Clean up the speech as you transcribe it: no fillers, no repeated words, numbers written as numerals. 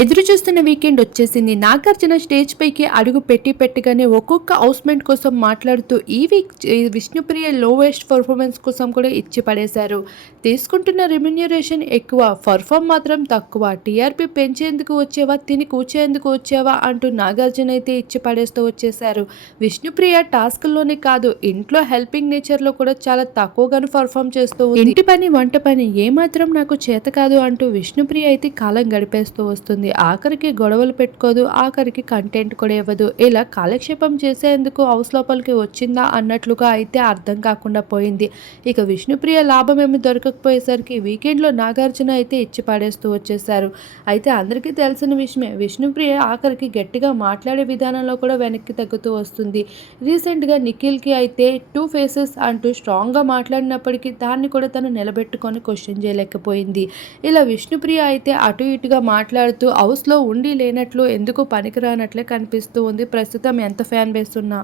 ఎదురు చూస్తున్న వీకెండ్ వచ్చేసింది. నాగార్జున స్టేజ్ పైకి అడుగు పెట్టగానే ఒక్కొక్క హౌస్‌మేట్ కోసం మాట్లాడుతూ ఈ వీక్ విష్ణుప్రియ లోవెస్ట్ పర్ఫార్మెన్స్ కోసం కూడా ఇచ్చి పడేశారు. తీసుకుంటున్న రెమ్యూనరేషన్ ఎక్కువ, పర్ఫార్మ్ మాత్రం తక్కువ. టీఆర్పీ పెంచేందుకు వచ్చావా, తిని కూర్చేందుకు వచ్చావా అంటూ నాగార్జున అయితే ఇచ్చి పడేస్తూ వచ్చేశారు. విష్ణుప్రియ టాస్క్‌ల్లోనే కాదు, ఇంట్లో హెల్పింగ్ నేచర్‌లో కూడా చాలా తక్కువగాను పర్ఫార్మ్ చేస్తూ ఉంది. ఇంటి పని, వంట పని ఏమాత్రం నాకు చేత కాదు అంటూ విష్ణుప్రియ అయితే కాలం గడిపేస్తూ వస్తుంది. ఆఖరికి గొడవలు పెట్టుకోదు, ఆఖరికి కంటెంట్ కూడా ఇవ్వదు. ఇలా కాలక్షేపం చేసేందుకు హౌస్ లోపలికి వచ్చిందా అన్నట్లుగా అయితే అర్థం కాకుండా పోయింది. ఇక విష్ణుప్రియ లాభం ఏమి దొరకకపోయేసరికి వీకెండ్లో నాగార్జున అయితే ఇచ్చి పడేస్తూ వచ్చేసారు. అయితే అందరికీ తెలిసిన విషయమే, విష్ణుప్రియ ఆఖరికి గట్టిగా మాట్లాడే విధానంలో కూడా వెనక్కి తగ్గుతూ వస్తుంది. రీసెంట్గా నిఖిల్కి అయితే 2 ఫేసెస్ అంటూ స్ట్రాంగ్గా మాట్లాడినప్పటికీ దాన్ని కూడా తను నిలబెట్టుకొని క్వశ్చన్ చేయలేకపోయింది. ఇలా విష్ణుప్రియ అయితే అటు ఇటుగా మాట్లాడుతూ హౌస్లో ఉండి లేనట్లు, ఎందుకు పనికిరానట్లే కనిపిస్తూ ఉంది ప్రస్తుతం ఎంత ఫ్యాన్ బేస్ ఉన్నా.